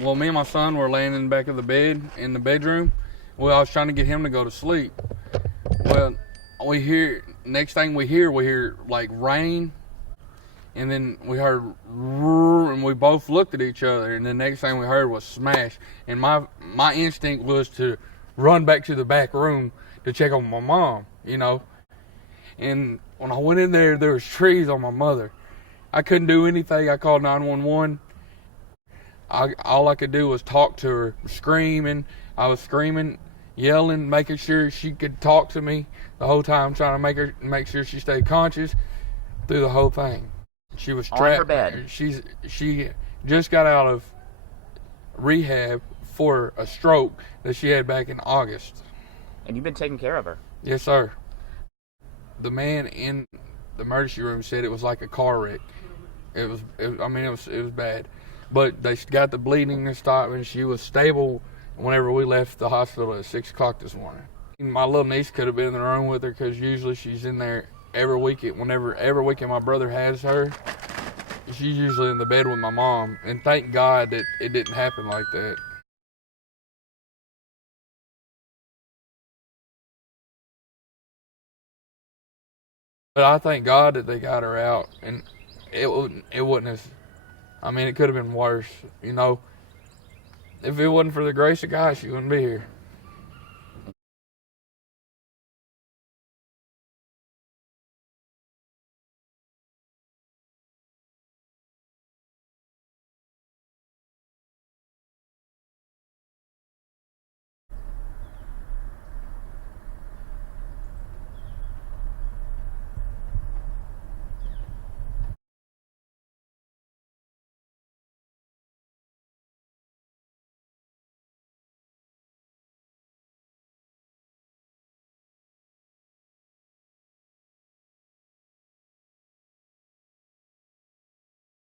Well, me and my son were laying in the back of the bed in the bedroom. Well, I was trying to get him to go to sleep. Well, next thing we hear like rain, and then we heard roar, and we both looked at each other, and the next thing we heard was smash. And my instinct was to run back to the back room to check on my mom, you know. And when I went in there, there was trees on my mother. I couldn't do anything. I called 911. All I could do was talk to her, screaming. I was screaming, yelling, making sure she could talk to me the whole time, trying to make sure she stayed conscious through the whole thing. She was trapped. On her bed. She just got out of rehab for a stroke that she had back in August. And you've been taking care of her. Yes, sir. The man in the emergency room said it was like a car wreck. It was bad. But they got the bleeding and stopped, and she was stable whenever we left the hospital at 6 o'clock this morning. My little niece could have been in the room with her because usually she's in there every weekend. Every weekend my brother has her, she's usually in the bed with my mom. And thank God that it didn't happen like that. But I thank God that they got her out, and it wouldn't have. I mean, it could have been worse, you know. If it wasn't for the grace of God, she wouldn't be here.